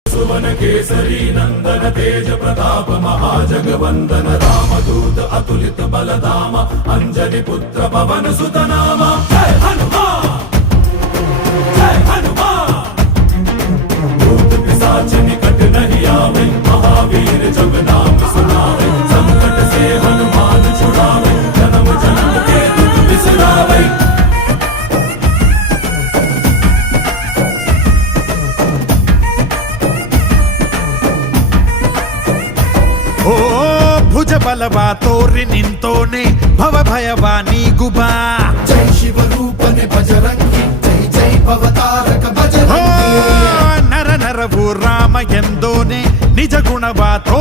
सुवन केसरी नंदन तेज प्रताप महाजगवंदन रामदूत अतुलित बलधाम अंजनी पुत्र पवन सुत नाम जय हनुमान जय हनुमान। भूत पिशाच निकट नहीं आवे महावीर जब नाम सुनावे संकट से हनुमान छुड़ावे जन्म जन्म के दुख बिसरावे। ಓ ಭುಜ ಬಲವಾ ತೋರಿ ನಿಂತೋನೆ ಭವ ಭಯವಾ ನೀಗುಬಾ ಜೈ ಶಿವರೂಪನೆ ಬಜರಂಗಿ ಜೈ ಜೈ ಭವತಾರಕ ಬಜರಂಗಿ ನರ ನರವು ರಾಮ ಎಂದೋನೆ ನಿಜ ಗುಣವಾ